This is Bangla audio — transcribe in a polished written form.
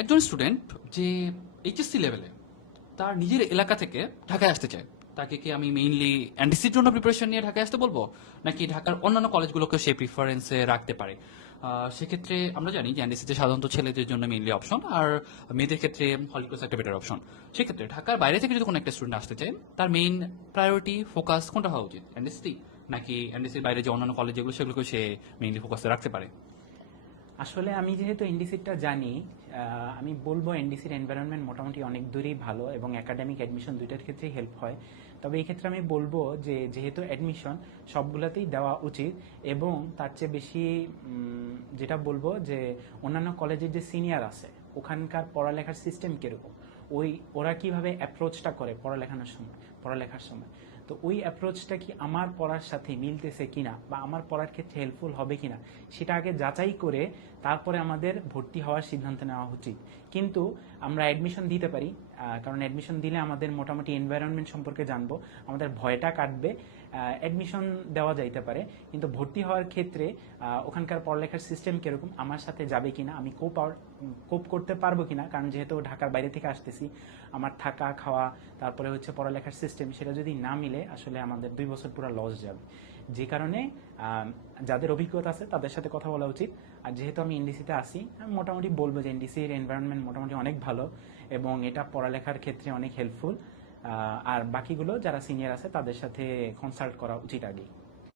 একজন স্টুডেন্ট যে এইচএসসি লেভেলে তার নিজের এলাকা থেকে ঢাকায় আসতে চায়, তাকে কি আমি মেইনলি এনডিসির জন্য প্রিপারেশন নিয়ে ঢাকায় আসতে বলবো, নাকি ঢাকার অন্যান্য কলেজগুলোকে সে প্রিফারেন্সে রাখতে পারে? সেক্ষেত্রে আমরা জানি যে এনডিসিতে সাধারণত ছেলেদের জন্য মেইনলি অপশন, আর মেয়েদের ক্ষেত্রে হলিক্রস একটা বেটার অপশন। সেক্ষেত্রে ঢাকার বাইরে থেকে যদি কোনো একটা স্টুডেন্ট আসতে চায়, তার মেইন প্রায়োরিটি ফোকাস কোনটা হওয়া উচিত, এনডিসি নাকি এনডিসির বাইরে যে অন্যান্য কলেজ যেগুলো সেগুলোকে সে মেইনলি ফোকাসে রাখতে পারে? আসলে আমি যেহেতু এনডিসিটা জানি, আমি বলবো এনডিসির এনভায়রনমেন্ট মোটামুটি অনেক দূরেই ভালো এবং একাডেমিক অ্যাডমিশন দুইটার ক্ষেত্রেই হেল্প হয়। তবে এই ক্ষেত্রে আমি বলবো যে যেহেতু অ্যাডমিশন সবগুলোতেই দেওয়া উচিত, এবং তার চেয়ে বেশি যেটা বলবো যে অন্যান্য কলেজের যে সিনিয়র আছে ওখানকার পড়ালেখার সিস্টেম কীরকম, ওই ওরা কিভাবে অ্যাপ্রোচটা করে পড়ালেখার সময়, তো ওই অ্যাপ্রোচটা কি আমার পড়ার সাথে মিলতেছে কিনা বা আমার পড়ার ক্ষেত্রে হেল্পফুল হবে কিনা সেটা আগে যাচাই করে তারপরে আমাদের ভর্তি হওয়ার সিদ্ধান্ত নেওয়া উচিত। কিন্তু আমরা অ্যাডমিশন দিতে পারি, কারণ অ্যাডমিশন দিলে আমাদের মোটামুটি এনভায়রনমেন্ট সম্পর্কে জানবো, আমাদের ভয়টা কাটবে, অ্যাডমিশন দেওয়া যাইতে পারে। কিন্তু ভর্তি হওয়ার ক্ষেত্রে ওখানকার পড়ালেখার সিস্টেম কীরকম, আমার সাথে যাবে কিনা, আমি কোপ করতে পারবো কিনা, কারণ যেহেতু ঢাকার বাইরে থেকে আসতেছি, আমার থাকা খাওয়া তারপরে হচ্ছে পড়ালেখার সিস্টেম সেটা যদি না মিলে আসলে আমাদের 2 বছর পুরো লস যাবে। যে কারণে যাদের অভিজ্ঞতা আছে তাদের সাথে কথা বলা উচিত। আর যেহেতু আমি এনডিসিতে আসি, আমি মোটামুটি বলবো যে এনডিসির এনভায়রনমেন্ট মোটামুটি অনেক ভালো এবং এটা পড়ালেখার ক্ষেত্রে অনেক হেল্পফুল। আর বাকিগুলো যারা সিনিয়র আছে তাদের সাথে কনসাল্ট করা উচিত আগে।